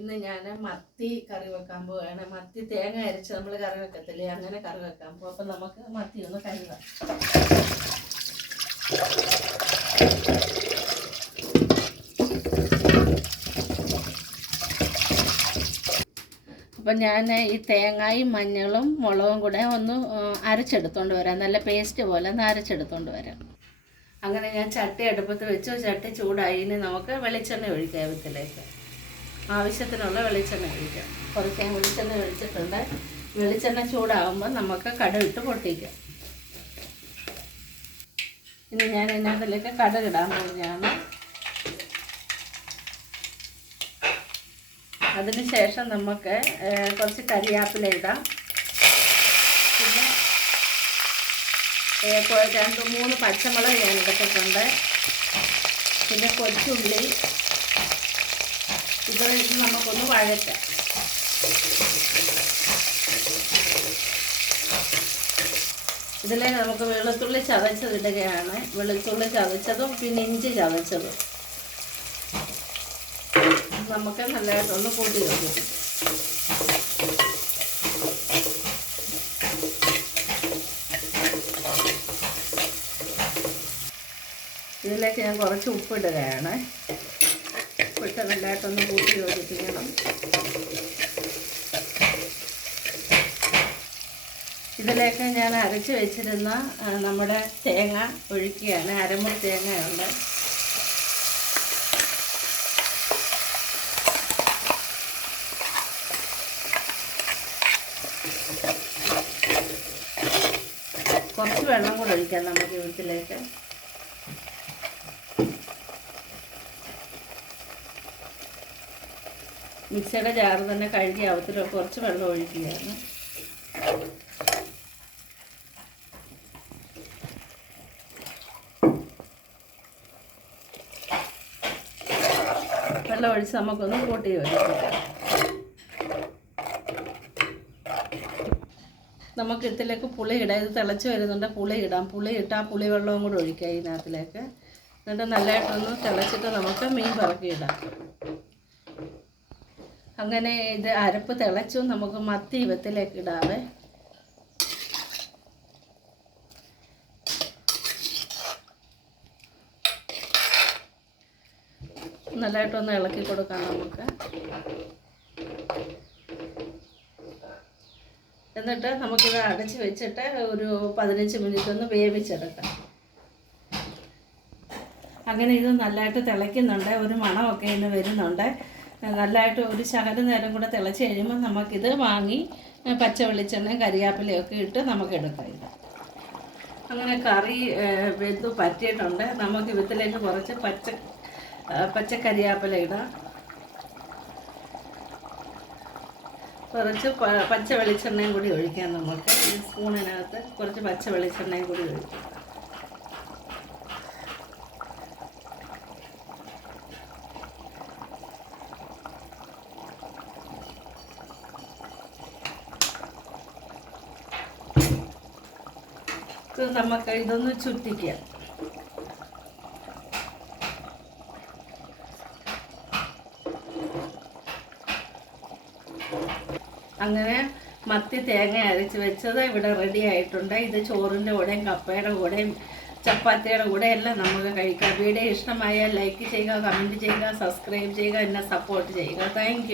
ഇന്ന് ഞാൻ മത്തി കറി വെക്കാൻ പോവുകയാണ് മത്തി തേങ്ങ അരച്ച് നമ്മൾ കറി വെക്കത്തില്ലേ? അങ്ങനെ കറി വെക്കാൻ പോകും അപ്പം നമുക്ക് മത്തി ഒന്ന് കഴുകാം. അപ്പം ഞാൻ ഈ തേങ്ങയും മഞ്ഞളും മുളകും കൂടെ ഒന്ന് അരച്ചെടുത്തോണ്ട് വരാം. നല്ല പേസ്റ്റ് പോലെ ഒന്ന് അരച്ചെടുത്തോണ്ട് വരാം. അങ്ങനെ ഞാൻ ചട്ടി അടുപ്പത്ത് വെച്ചു. ചട്ടി ചൂടായി. ഇനി നമുക്ക് വെളിച്ചെണ്ണ ഒഴിക്കാം വിത്തിലേക്ക് ആവശ്യത്തിനുള്ള വെളിച്ചെണ്ണ ഒഴിക്കാം. കുറച്ച് ഞാൻ വെളിച്ചെണ്ണ ഒഴിച്ചിട്ടുണ്ട്. വെളിച്ചെണ്ണ ചൂടാവുമ്പോൾ നമുക്ക് കടുകിട്ട് പൊട്ടിക്കാം. ഇനി ഞാൻ ഇതിനകത്തിലേക്ക് പോവുകയാണ്. അതിന് ശേഷം നമുക്ക് കുറച്ച് കരിയാപ്പില ഇടാം. പിന്നെ രണ്ട് മൂന്ന് പച്ചമുളക് ഞാൻ എടുത്തിട്ടുണ്ട്. പിന്നെ കൊച്ചുള്ളി ഇത് നമുക്കൊന്ന് വഴറ്റാം. ഇതിലേക്ക് നമുക്ക് വെളുത്തുള്ളി ചതച്ചതിടുകയാണ് വെളുത്തുള്ളി ചതച്ചതും പിന്നെ ഇഞ്ചി ചതച്ചതും. നമുക്ക് നല്ലതായിട്ടൊന്ന് കൂട്ടി വെക്കും. ഇതിലേക്ക് ഞാൻ കുറച്ച് ഉപ്പിടുകയാണ് ഉപ്പിട്ട് നല്ലതായിട്ടൊന്ന് കൂട്ടി യോജിപ്പിക്കണം. ഇതിലേക്ക് ഞാൻ അരച്ച് വെച്ചിരുന്ന നമ്മുടെ തേങ്ങ ഒഴിക്കുകയാണ്. അരമുറി തേങ്ങയുണ്ട്. കുറച്ച് വെള്ളം കൂടെ ഒഴിക്കാം നമുക്ക് ഇതിലേക്ക് മിക്സിയുടെ ജാറ് തന്നെ കഴുകി ആവത്തിൽ കുറച്ച് വെള്ളം ഒഴിക്കുകയാണ് വെള്ളം ഒഴിച്ച് നമുക്കൊന്ന് കൂട്ടി ഒഴിക്കാം നമുക്ക് ഇതിലേക്ക് പുളി ഇടാം. ഇത് തിളച്ച് വരുന്നുണ്ട്. പുളി ഇടാം. പുളി ഇട്ടാൽ പുളി വെള്ളവും കൂടെ ഒഴിക്കാം ഇതിനകത്തിലേക്ക്. എന്നിട്ട് നല്ലതായിട്ടൊന്ന് തിളച്ചിട്ട് നമുക്ക് മീൻ പറക്കി ഇടാം. അങ്ങനെ ഇത് അരപ്പ് തിളച്ചു നമുക്ക് മത്തി ഇവത്തിലേക്ക് ഇടാവേ. നല്ലതായിട്ടൊന്ന് ഇളക്കി കൊടുക്കാം നമുക്ക്. എന്നിട്ട് നമുക്കിത് അടച്ച് വെച്ചിട്ട് ഒരു പതിനഞ്ച് മിനിറ്റ് ഒന്ന് വേവിച്ചെടുക്കാം. അങ്ങനെ ഇത് നല്ലതായിട്ട് തിളയ്ക്കുന്നുണ്ട് ഒരു മണമൊക്കെ ഇന്ന് വരുന്നുണ്ട്. നല്ലതായിട്ട് ഒരു ശകല നേരം കൂടെ തിളച്ച് കഴിയുമ്പോൾ നമുക്കിത് വാങ്ങി പച്ച വെളിച്ചെണ്ണയും കരിയാപ്പിലയും ഇട്ട് നമുക്ക് എടുക്കാം ഇത്. അങ്ങനെ കറി വെന്തു പറ്റിയിട്ടുണ്ട്. നമുക്ക് ഇതിലേക്ക് കുറച്ച് പച്ച പച്ച ഇടാം. കുറച്ച് പച്ച വെളിച്ചെണ്ണയും കൂടി ഒഴിക്കാം നമുക്ക്. സ്പൂണിനകത്ത് കുറച്ച് പച്ച വെളിച്ചെണ്ണയും കൂടി ഒഴിക്കാം. നമുക്ക് ഇതൊന്ന് ചുറ്റിക്കാം. അങ്ങനെ മത്തി തേങ്ങ അരച്ച് വെച്ചത് ഇവിടെ റെഡി ആയിട്ടുണ്ട്. ഇത് ചോറിന്റെ കൂടെയും കപ്പയുടെ കൂടെയും ചപ്പാത്തിയുടെ കൂടെ എല്ലാം നമുക്ക് കഴിക്കാം. വീഡിയോ ഇഷ്ടമായാൽ ലൈക്ക് ചെയ്യുക കമന്റ് ചെയ്യുക സബ്സ്ക്രൈബ് ചെയ്യുക എന്നെ സപ്പോർട്ട് ചെയ്യുക. താങ്ക്